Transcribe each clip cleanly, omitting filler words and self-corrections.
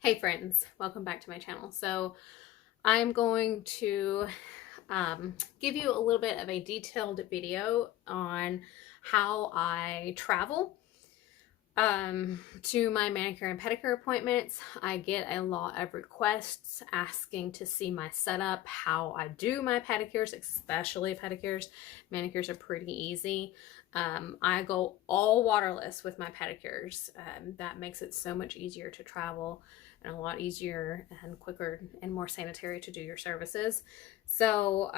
Hey friends, welcome back to my channel. So I'm going to give you a little bit of a detailed video on how I travel to my manicure and pedicure appointments. I get a lot of requests asking to see my setup, how I do my pedicures, especially pedicures. Manicures are pretty easy. I go all waterless with my pedicures. That makes it so much easier to travel and a lot easier and quicker and more sanitary to do your services. So,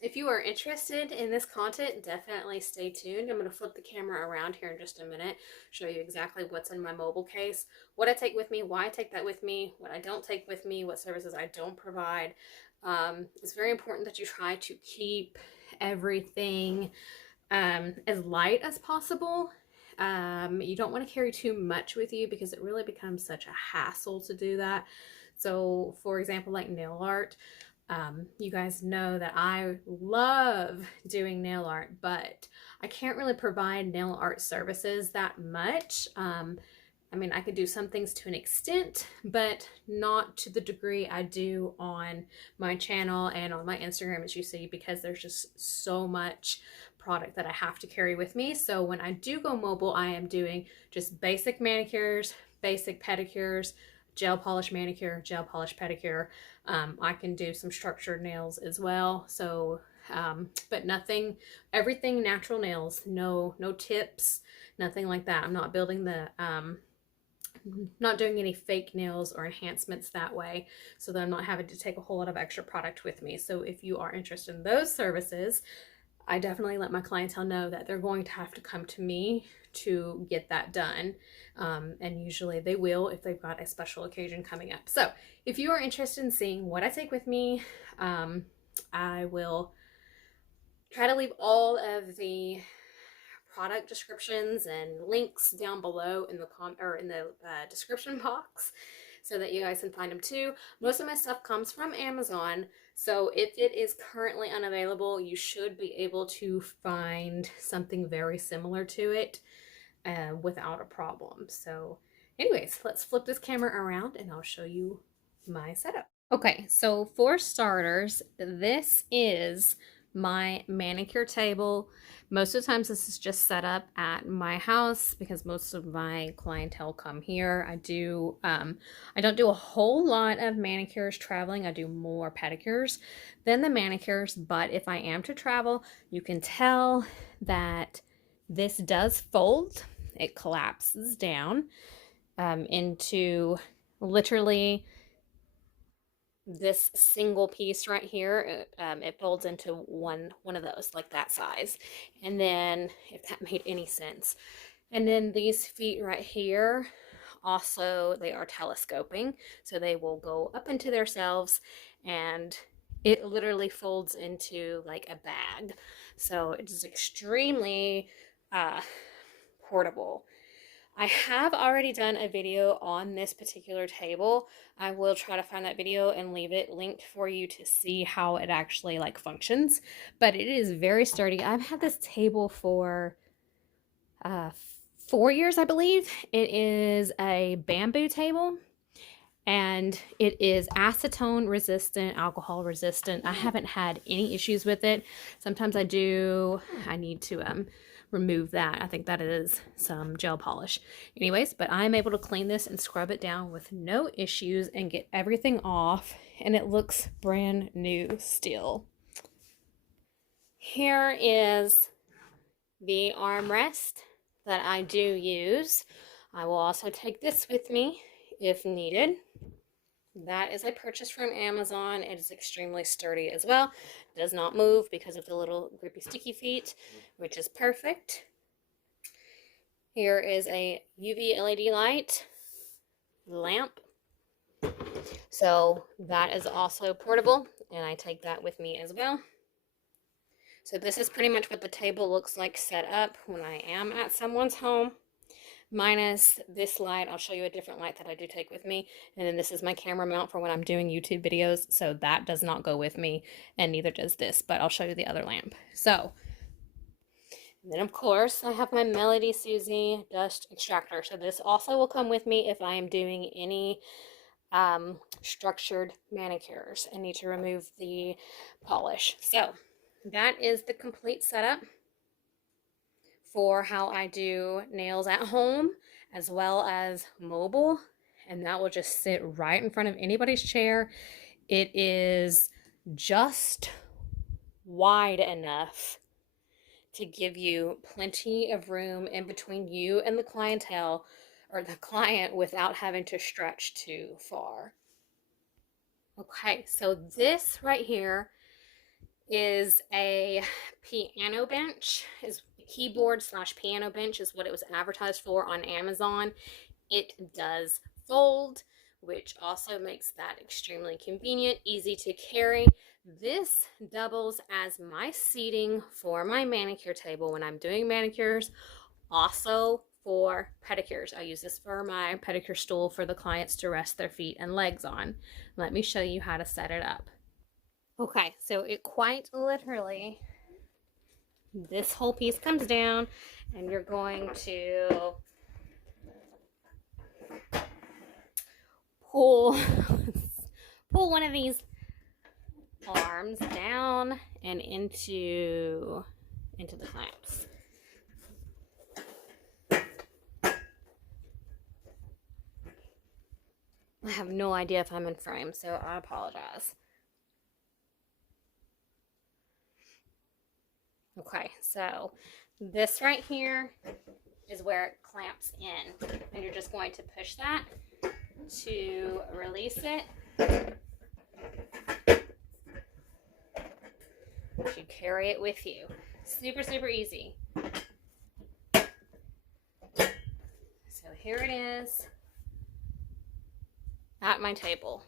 if you are interested in this content, definitely stay tuned. I'm going to flip the camera around here in just a minute, show you exactly what's in my mobile case, what I take with me, why I take that with me, what I don't take with me, what services I don't provide. It's very important that you try to keep everything as light as possible. You don't want to carry too much with you because it really becomes such a hassle to do that. So, for example, like nail art, you guys know that I love doing nail art, but I can't really provide nail art services that much. I mean, I could do some things to an extent, but not to the degree I do on my channel and on my Instagram, as you see, because there's just so much product that I have to carry with me. So when I do go mobile, I am doing just basic manicures, basic pedicures, gel polish manicure, gel polish pedicure. I can do some structured nails as well. So, but nothing, everything natural nails, no tips, nothing like that. I'm not building the, not doing any fake nails or enhancements that way, so that I'm not having to take a whole lot of extra product with me. So if you are interested in those services, I definitely let my clientele know that they're going to have to come to me to get that done. And usually they will if they've got a special occasion coming up. So if you are interested in seeing what I take with me, I will try to leave all of the product descriptions and links down below in the description box so that you guys can find them too. Most of my stuff comes from Amazon, so if it is currently unavailable, you should be able to find something very similar to it without a problem. So anyways, let's flip this camera around and I'll show you my setup. Okay, so for starters, this is my manicure table. Most of the times this is just set up at my house because most of my clientele come here. I don't do a whole lot of manicures traveling. I do more pedicures than the manicures, but if I am to travel, you can tell that this does fold. It collapses down into literally this single piece right here. It folds into one of those, like that size. And then, if that made any sense, and then these feet right here, also they are telescoping, so they will go up into themselves, and it literally folds into like a bag. So it is extremely portable. I have already done a video on this particular table. I will try to find that video and leave it linked for you to see how it actually like functions, but it is very sturdy. I've had this table for 4 years, I believe. It is a bamboo table and it is acetone resistant, alcohol resistant. I haven't had any issues with it. Sometimes I do. I need to remove that. I think that is some gel polish. Anyways, but I'm able to clean this and scrub it down with no issues and get everything off, and it looks brand new still. Here is the armrest that I do use. I will also take this with me if needed. That is a purchase from Amazon. It is extremely sturdy as well. It does not move because of the little grippy sticky feet, which is perfect. Here is a UV LED light lamp. So that is also portable, and I take that with me as well. So this is pretty much what the table looks like set up when I am at someone's home. Minus this light. I'll show you a different light that I do take with me. And then this is my camera mount for when I'm doing YouTube videos. So that does not go with me, and neither does this, but I'll show you the other lamp. So And then of course I have my Melodysusie dust extractor. So this also will come with me if I am doing any structured manicures and need to remove the polish. So that is the complete setup for how I do nails at home as well as mobile, and that will just sit right in front of anybody's chair. It is just wide enough to give you plenty of room in between you and the clientele or the client without having to stretch too far. Okay, so this right here is a piano bench, is keyboard slash piano bench is what it was advertised for on Amazon. It does fold, which also makes that extremely convenient, easy to carry. This doubles as my seating for my manicure table when I'm doing manicures, also for pedicures. I use this for my pedicure stool for the clients to rest their feet and legs on. Let me show you how to set it up. Okay, so it quite literally, this whole piece comes down and you're going to pull one of these arms down and into the clamps. I have no idea if I'm in frame, so I apologize. Okay, so this right here is where it clamps in, and you're just going to push that to release it. You should carry it with you. Super, super easy. So here it is at my table.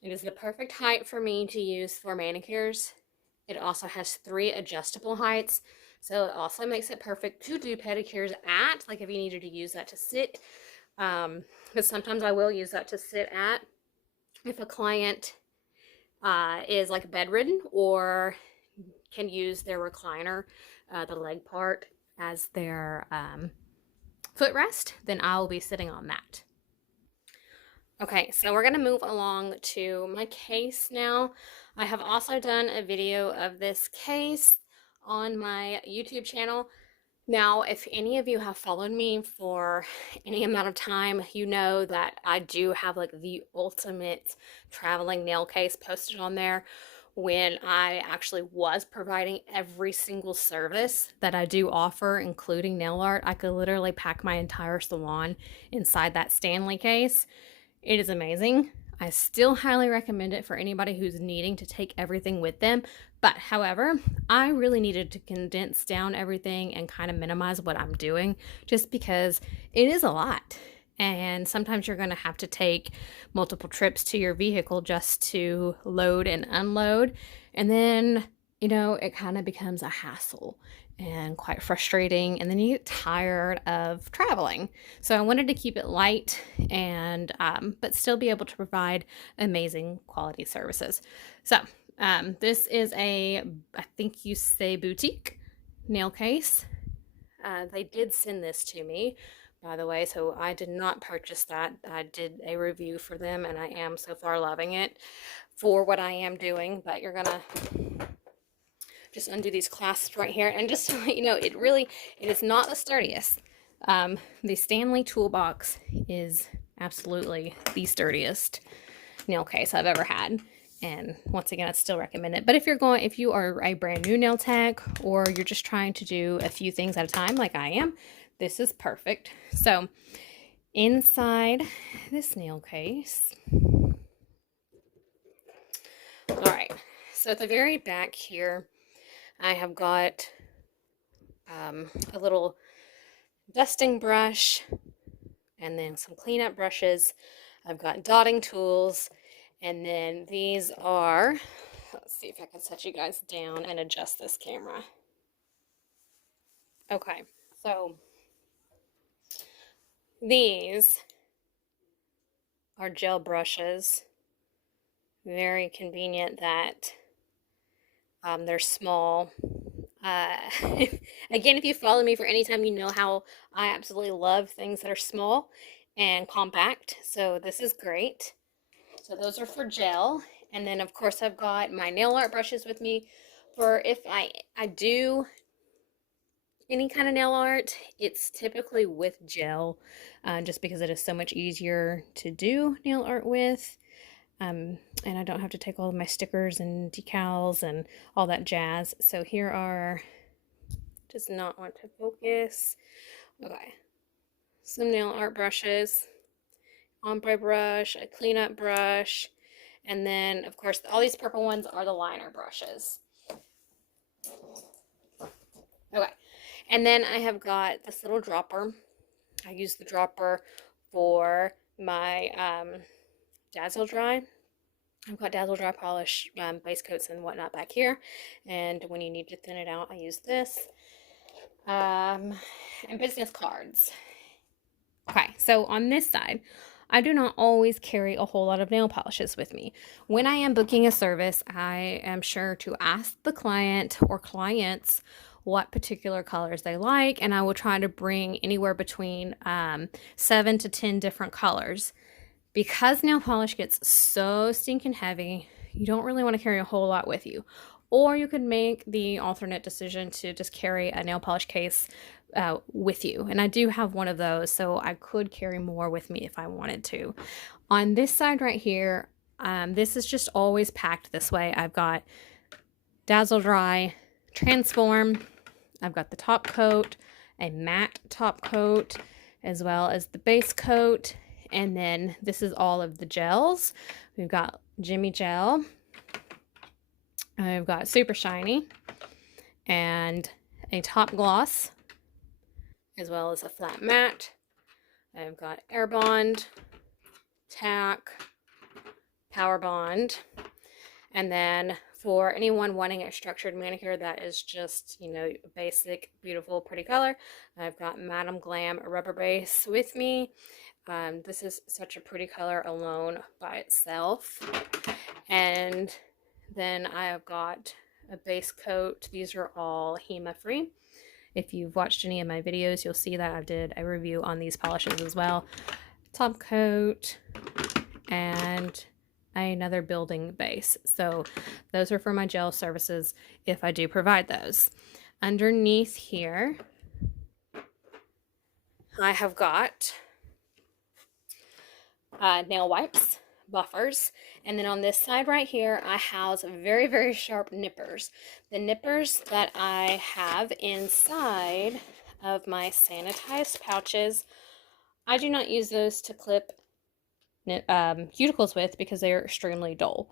It is the perfect height for me to use for manicures. It also has 3 adjustable heights, so it also makes it perfect to do pedicures at, like if you needed to use that to sit, because sometimes I will use that to sit at if a client is like bedridden or can use their recliner, the leg part, as their footrest, then I'll be sitting on that. Okay, so we're going to move along to my case now. I have also done a video of this case on my YouTube channel. Now, if any of you have followed me for any amount of time, you know that I do have like the ultimate traveling nail case posted on there. When I actually was providing every single service that I do offer, including nail art, I could literally pack my entire salon inside that Stanley case. It is amazing. I still highly recommend it for anybody who's needing to take everything with them. But however, I really needed to condense down everything and kind of minimize what I'm doing just because it is a lot. And sometimes you're going to have to take multiple trips to your vehicle just to load and unload. And then, you know, it kind of becomes a hassle and quite frustrating, and then you get tired of traveling. So I wanted to keep it light and but still be able to provide amazing quality services. So this is a, I think you say, boutique nail case. They did send this to me, by the way, so I did not purchase that. I did a review for them and I am so far loving it for what I am doing. But you're gonna just undo these clasps right here, and just to let you know, it is not the sturdiest. The Stanley toolbox is absolutely the sturdiest nail case I've ever had, and once again, I'd still recommend it. But if you are a brand new nail tech, or you're just trying to do a few things at a time like I am, this is perfect. So inside this nail case, all right, so at the very back here, I have got a little dusting brush and then some cleanup brushes. I've got dotting tools, and then these are, let's see if I can set you guys down and adjust this camera. Okay, so these are gel brushes. Very convenient that they're small. Again, if you follow me for any time, you know how I absolutely love things that are small and compact. So this is great. So those are for gel. And then of course I've got my nail art brushes with me for if I do any kind of nail art, it's typically with gel, just because it is so much easier to do nail art with. And I don't have to take all of my stickers and decals and all that jazz. So here are, does not want to focus. Okay, some nail art brushes, ombre brush, a cleanup brush, and then of course all these purple ones are the liner brushes. Okay, and then I have got this little dropper. I use the dropper for my Dazzle dry. I've got Dazzle dry polish base coats and whatnot back here, and when you need to thin it out, I use this. And business cards. Okay, so on this side, I do not always carry a whole lot of nail polishes with me. When I am booking a service, I am sure to ask the client or clients what particular colors they like, and I will try to bring anywhere between 7 to 10 different colors. Because nail polish gets so stinking heavy, you don't really want to carry a whole lot with you. Or you could make the alternate decision to just carry a nail polish case with you. And I do have one of those, so I could carry more with me if I wanted to. On this side right here, this is just always packed this way. I've got Dazzle Dry, Transform, I've got the top coat, a matte top coat, as well as the base coat. And then this is all of the gels. We've got Jimmy Gel. I've got Super Shiny and a top gloss, as well as a flat matte. I've got Air Bond, Tack, Power Bond, and then for anyone wanting a structured manicure that is just, you know, basic, beautiful, pretty color, I've got Madame Glam Rubber Base with me. This is such a pretty color alone by itself. And then I have got a base coat. These are all HEMA free. If you've watched any of my videos, you'll see that I did a review on these polishes as well. Top coat and another building base. So those are for my gel services if I do provide those. Underneath here, I have got nail wipes, buffers, and then on this side right here I house very, very sharp nippers. The nippers that I have inside of my sanitized pouches, I do not use those to clip cuticles with because they are extremely dull.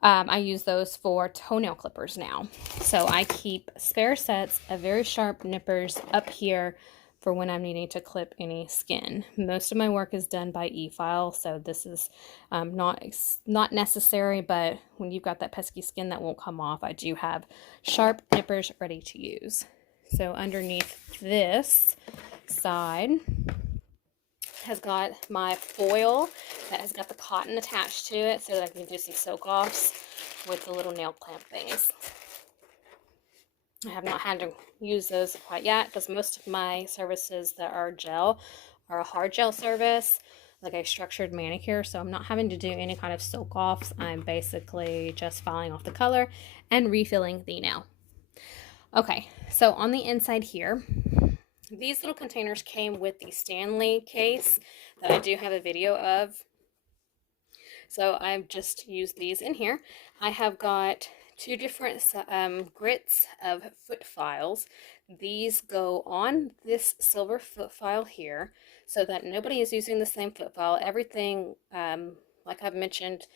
I use those for toenail clippers now. So I keep spare sets of very sharp nippers up here for when I'm needing to clip any skin. Most of my work is done by Efile, so this is not necessary, but when you've got that pesky skin that won't come off, I do have sharp nippers ready to use. So underneath this side has got my foil that has got the cotton attached to it so that I can do some soak offs with the little nail clamp things. I have not had to use those quite yet because most of my services that are gel are a hard gel service, like a structured manicure, so I'm not having to do any kind of soak offs. I'm basically just filing off the color and refilling the nail. Okay, so on the inside here, these little containers came with the Stanley case that I do have a video of. So I've just used these in here. I have got two different grits of foot files. These go on this silver foot file here so that nobody is using the same foot file. Everything, like I've mentioned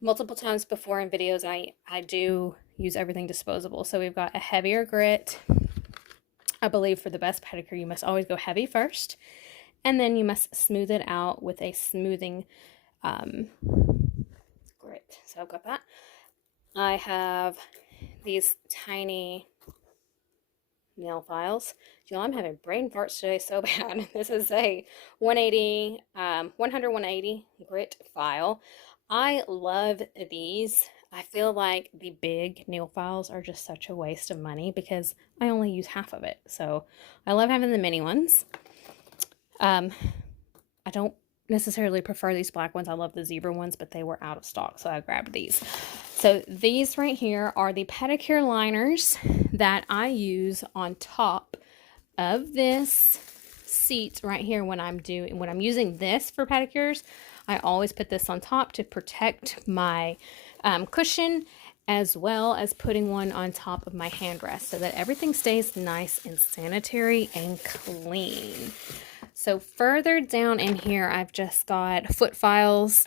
multiple times before in videos, I do use everything disposable. So we've got a heavier grit. I believe for the best pedicure, you must always go heavy first, and then you must smooth it out with a smoothing grit. So I've got that. I have these tiny nail files. Y'all, I'm having brain farts today so bad. This is a 100-180 grit file. I love these. I feel like the big nail files are just such a waste of money because I only use half of it. So I love having the mini ones. I don't necessarily prefer these black ones. I love the zebra ones, but they were out of stock, so I grabbed these. So these right here are the pedicure liners that I use on top of this seat right here when I'm using this for pedicures. I always put this on top to protect my cushion, as well as putting one on top of my hand rest so that everything stays nice and sanitary and clean. So further down in here, I've just got foot files.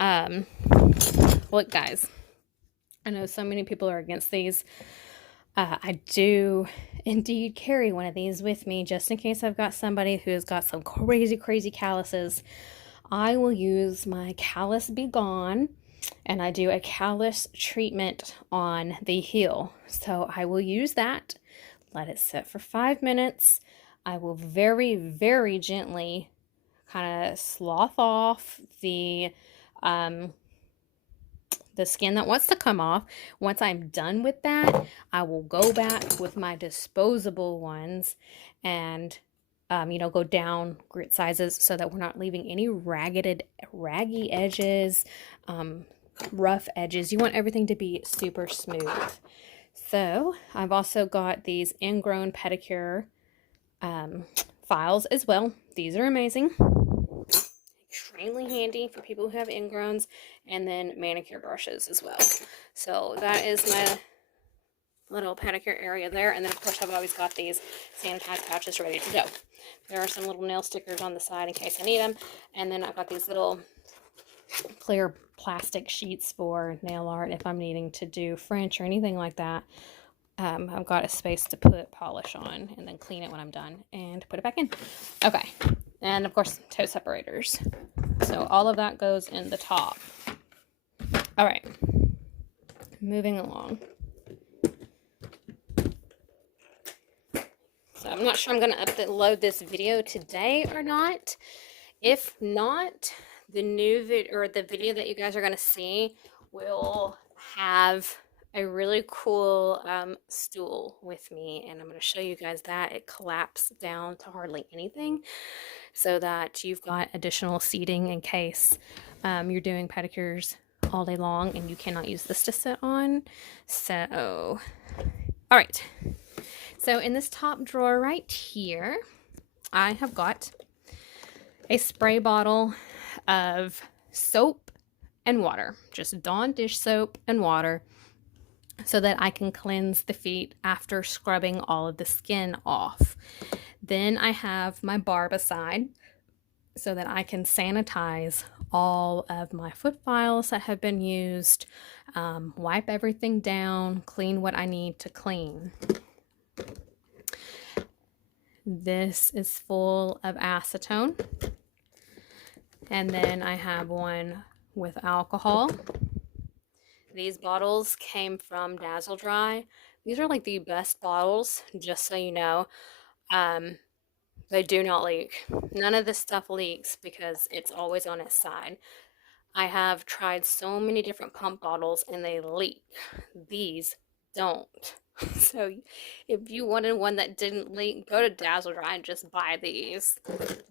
Look, guys, I know so many people are against these. I do indeed carry one of these with me just in case I've got somebody who's got some crazy calluses. I will use my Callus Be Gone, and I do a callus treatment on the heel. So I will use that, let it sit for 5 minutes. I will very gently kind of slough off the skin that wants to come off. Once I'm done with that, I will go back with my disposable ones and you know, go down grit sizes so that we're not leaving any raggy edges, rough edges. You want everything to be super smooth. So I've also got these ingrown pedicure files as well. These are amazing, extremely handy for people who have ingrowns, and then manicure brushes as well. So that is my little pedicure area there. And then of course I've always got these sanitized pouches ready to go. There are some little nail stickers on the side in case I need them, and then I've got these little clear plastic sheets for nail art if I'm needing to do French or anything like that. I've got a space to put polish on and then clean it when I'm done and put it back in. Okay, and of course toe separators. So all of that goes in the top. All right, moving along. So I'm not sure I'm going to upload this video today or not. If not, the new video or the video that you guys are going to see will have a really cool stool with me, and I'm going to show you guys that. It collapsed down to hardly anything so that you've got additional seating in case you're doing pedicures all day long and you cannot use this to sit on. So, all right. So in this top drawer right here, I have got a spray bottle of soap and water, just Dawn dish soap and water, so that I can cleanse the feet after scrubbing all of the skin off. Then I have my Barbicide so that I can sanitize all of my foot files that have been used, wipe everything down, clean what I need to clean. This is full of acetone. And then I have one with alcohol. These bottles came from Dazzle Dry. These are like the best bottles, just so you know. They do not leak. None of this stuff leaks because it's always on its side. I have tried so many different pump bottles and they leak. These don't. So if you wanted one that didn't leak, go to Dazzle Dry and just buy these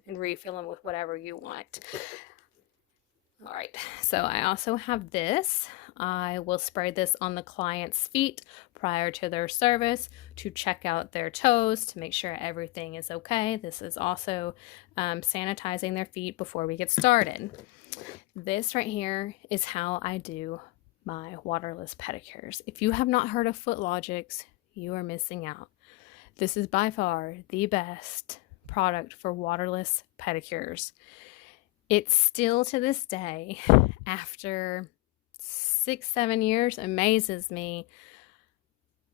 and refill them with whatever you want. All right, so I also have this. I will spray this on the client's feet prior to their service to check out their toes to make sure everything is okay. This is also sanitizing their feet before we get started. This right here is how I do my waterless pedicures. If you have not heard of FootLogix, you are missing out. This is by far the best product for waterless pedicures. It still to this day, after 6-7 years, amazes me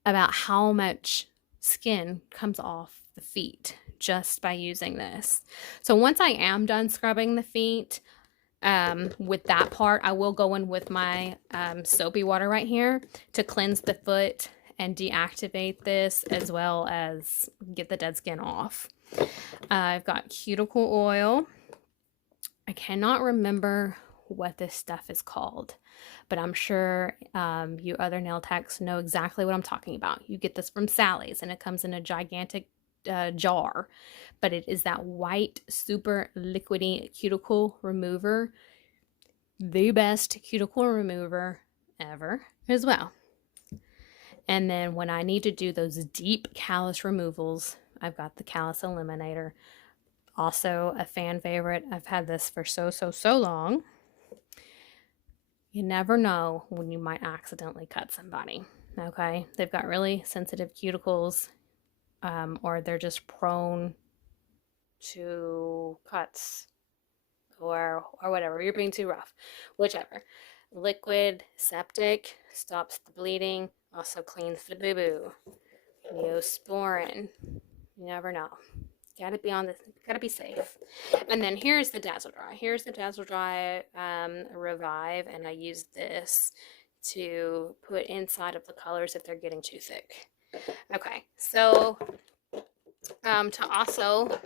about how much skin comes off the feet just by using this. So once I am done scrubbing the feet, with that part, I will go in with my soapy water right here to cleanse the foot and deactivate this, as well as get the dead skin off. I've got cuticle oil. I cannot remember what this stuff is called, but I'm sure you other nail techs know exactly what I'm talking about. You get this from Sally's, and it comes in a gigantic jar, but it is that white, super liquidy cuticle remover. The best cuticle remover ever as well. And then when I need to do those deep callus removals, I've got the callus eliminator. Also a fan favorite. I've had this for so long. You never know when you might accidentally cut somebody. Okay, they've got really sensitive cuticles, or they're just prone to cuts, or whatever. You're being too rough, whichever. Liquid septic stops the bleeding, also cleans the boo-boo. Neosporin, you never know. Gotta be safe. And then here's the Dazzle Dry. Here's the Dazzle Dry Revive, and I use this to put inside of the colors if they're getting too thick. Okay, so to also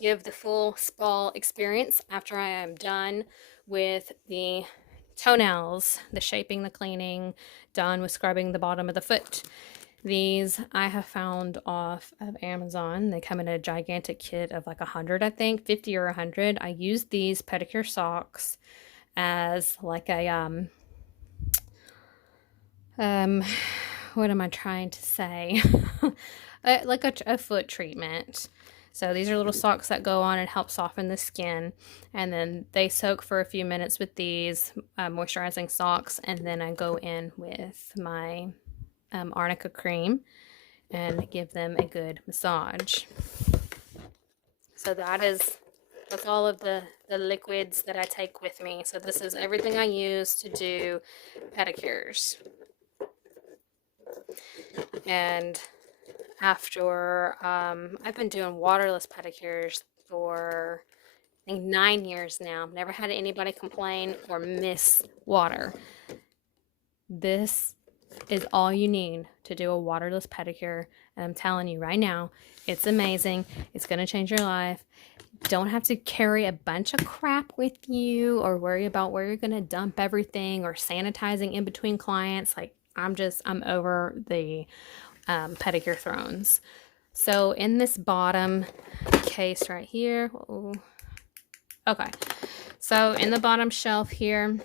give the full spa experience after I am done with the toenails, the shaping, the cleaning, done with scrubbing the bottom of the foot. These I have found off of Amazon. They come in a gigantic kit of like 100, I think, 50 or 100. I use these pedicure socks as like a what am I trying to say? Like a foot treatment. So these are little socks that go on and help soften the skin, and then they soak for a few minutes with these moisturizing socks, and then I go in with my arnica cream and give them a good massage. So that's all of the liquids that I take with me. So this is everything I use to do pedicures. And after I've been doing waterless pedicures for I think 9 years now. Never had anybody complain or miss water. This is all you need to do a waterless pedicure, and I'm telling you right now, it's amazing. It's going to change your life. Don't have to carry a bunch of crap with you or worry about where you're going to dump everything or sanitizing in between clients. Like, I'm over the pedicure thrones. So in this bottom case right here, okay, so in the bottom shelf here,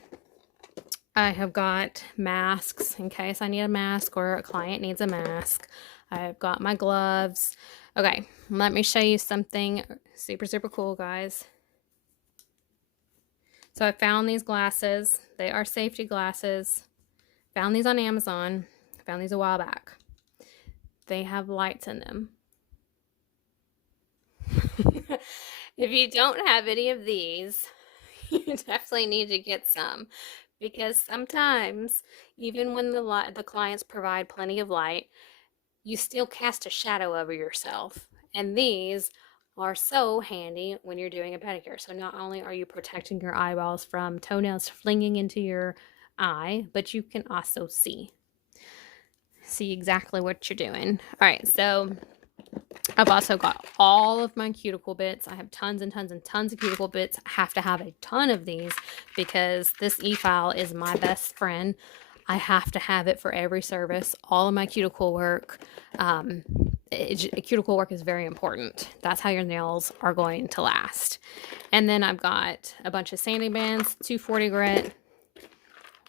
I have got masks in case I need a mask or a client needs a mask. I've got my gloves. Okay, let me show you something super cool, guys. So I found these glasses. They are safety glasses. Found these on Amazon. Found these a while back. They have lights in them. If you don't have any of these, you definitely need to get some, because sometimes even when the clients provide plenty of light, you still cast a shadow over yourself, and these are so handy when you're doing a pedicure. So not only are you protecting your eyeballs from toenails flinging into your eye, but you can also see exactly what you're doing. All right, so I've also got all of my cuticle bits. I have tons and tons and tons of cuticle bits. I have to have a ton of these because this Efile is my best friend. I have to have it for every service. All of my cuticle work. Cuticle work is very important. That's how your nails are going to last. And then I've got a bunch of sanding bands, 240 grit,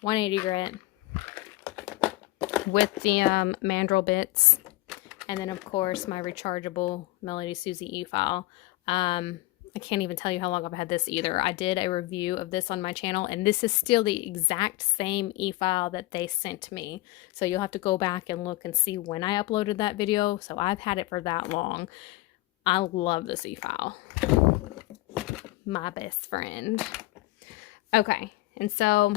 180 grit, with the mandrel bits. And then, of course, my rechargeable Melodysusie Efile. I can't even tell you how long I've had this either. I did a review of this on my channel, and this is still the exact same Efile that they sent me. So you'll have to go back and look and see when I uploaded that video. So I've had it for that long. I love this Efile. My best friend. Okay, and so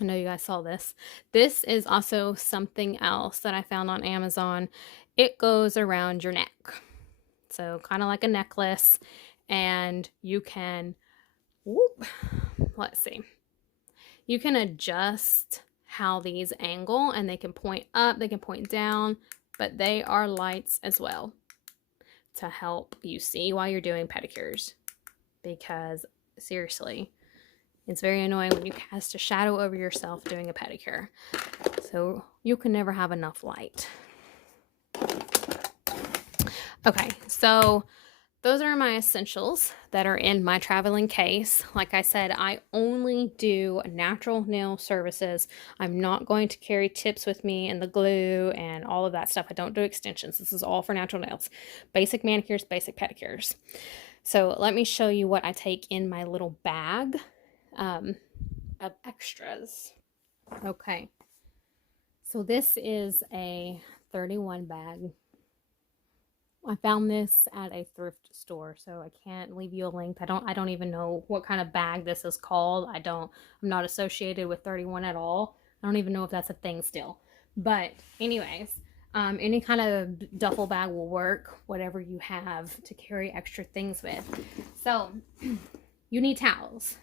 I know you guys saw this. This is also something else that I found on Amazon. It goes around your neck. So kind of like a necklace, and you can, let's see. You can adjust how these angle, and they can point up, they can point down, but they are lights as well to help you see while you're doing pedicures. Because seriously, It's very annoying when you cast a shadow over yourself doing a pedicure. So you can never have enough light. Okay, so those are my essentials that are in my traveling case. Like I said, I only do natural nail services. I'm not going to carry tips with me and the glue and all of that stuff. I don't do extensions. This is all for natural nails. Basic manicures, basic pedicures. So let me show you what I take in my little bag of extras. Okay. So this is a 31 bag. I found this at a thrift store, so I can't leave you a link. I don't even know what kind of bag this is called. I'm not associated with 31 at all. I don't even know if that's a thing still. But anyways, any kind of duffel bag will work, whatever you have to carry extra things with. So you need towels.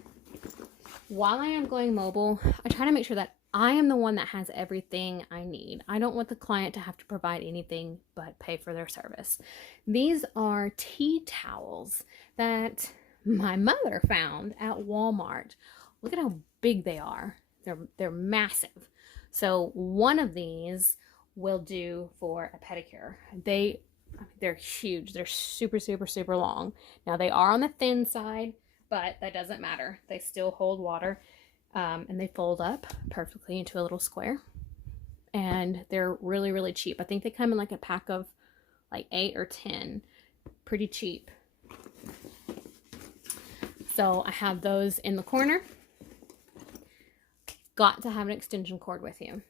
While I am going mobile, I try to make sure that I am the one that has everything I need. I don't want the client to have to provide anything but pay for their service. These are tea towels that my mother found at Walmart. Look at how big they are. They're massive. So one of these will do for a pedicure. They're huge. They're super, super, super long. Now they are on the thin side, but that doesn't matter. They still hold water. And they fold up perfectly into a little square. And they're really, really cheap. I think they come in like a pack of like 8 or 10. Pretty cheap. So I have those in the corner. Got to have an extension cord with you.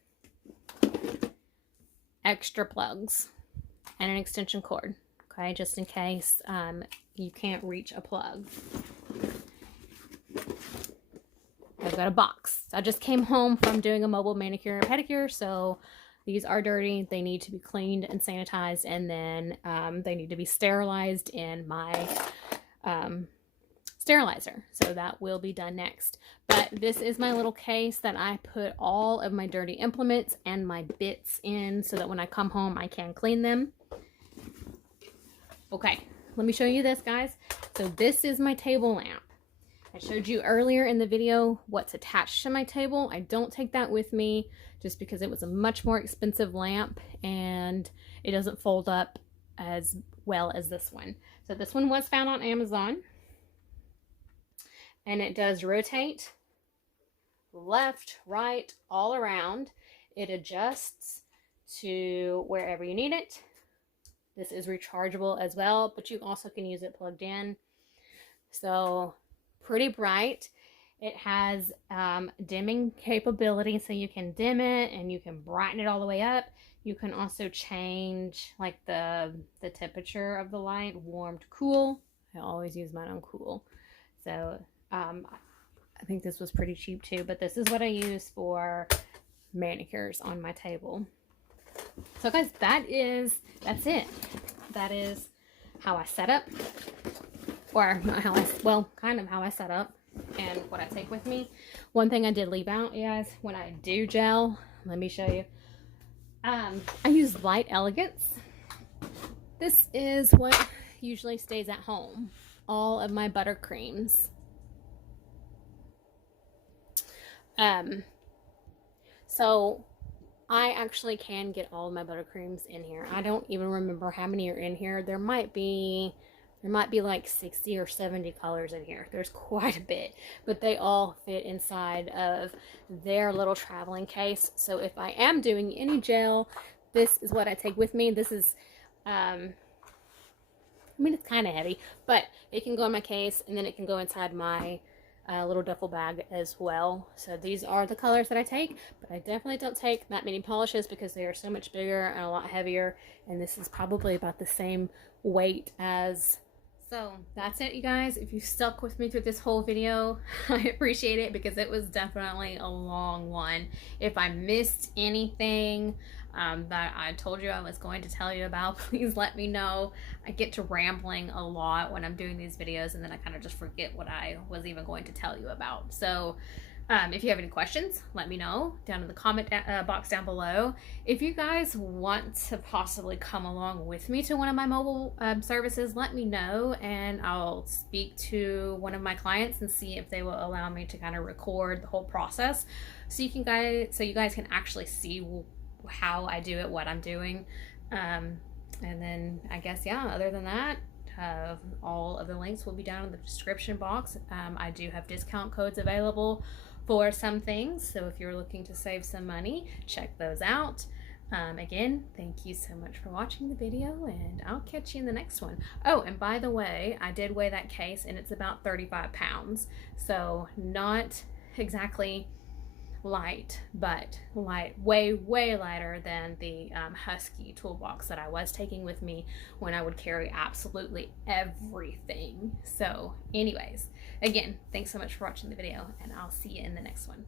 Extra plugs and an extension cord. Okay, just in case you can't reach a plug. I've got a box. I just came home from doing a mobile manicure and pedicure, so these are dirty. They need to be cleaned and sanitized, and then they need to be sterilized in my sterilizer. So that will be done next. But this is my little case that I put all of my dirty implements and my bits in so that when I come home, I can clean them. Okay, let me show you this, guys. So this is my table lamp. I showed you earlier in the video what's attached to my table. I don't take that with me just because it was a much more expensive lamp and it doesn't fold up as well as this one. So this one was found on Amazon and it does rotate left, right, all around. It adjusts to wherever you need it. This is rechargeable as well, but you also can use it plugged in. So pretty bright. It has dimming capability, so you can dim it and you can brighten it all the way up. You can also change like the temperature of the light, warm to cool. I always use mine on cool. So I think this was pretty cheap too, but this is what I use for manicures on my table. So guys, that's it. That is how I set up. Or kind of how I set up and what I take with me. One thing I did leave out, you guys, when I do gel, let me show you. I use Light Elegance. This is what usually stays at home. All of my buttercreams. So I actually can get all of my buttercreams in here. I don't even remember how many are in here. There might be like 60 or 70 colors in here. There's quite a bit, but they all fit inside of their little traveling case. So if I am doing any gel, this is what I take with me. This is, I mean, it's kind of heavy, but it can go in my case and then it can go inside my little duffel bag as well. So these are the colors that I take, but I definitely don't take that many polishes because they are so much bigger and a lot heavier. And this is probably about the same weight as. So that's it, you guys. If you stuck with me through this whole video, I appreciate it because it was definitely a long one. If I missed anything that I told you I was going to tell you about, please let me know. I get to rambling a lot when I'm doing these videos and then I kind of just forget what I was even going to tell you about. So If you have any questions, let me know down in the comment box down below. If you guys want to possibly come along with me to one of my mobile services, let me know, and I'll speak to one of my clients and see if they will allow me to kind of record the whole process, so you guys can actually see how I do it, what I'm doing, and then I guess, yeah, other than that, all of the links will be down in the description box. I do have discount codes available for some things, so if you're looking to save some money, check those out. Again, thank you so much for watching the video, and I'll catch you in the next one. Oh, and by the way, I did weigh that case, and it's about 35 pounds, so not exactly light, but way lighter than the Husky toolbox that I was taking with me when I would carry absolutely everything. So anyways, again, thanks so much for watching the video, and I'll see you in the next one.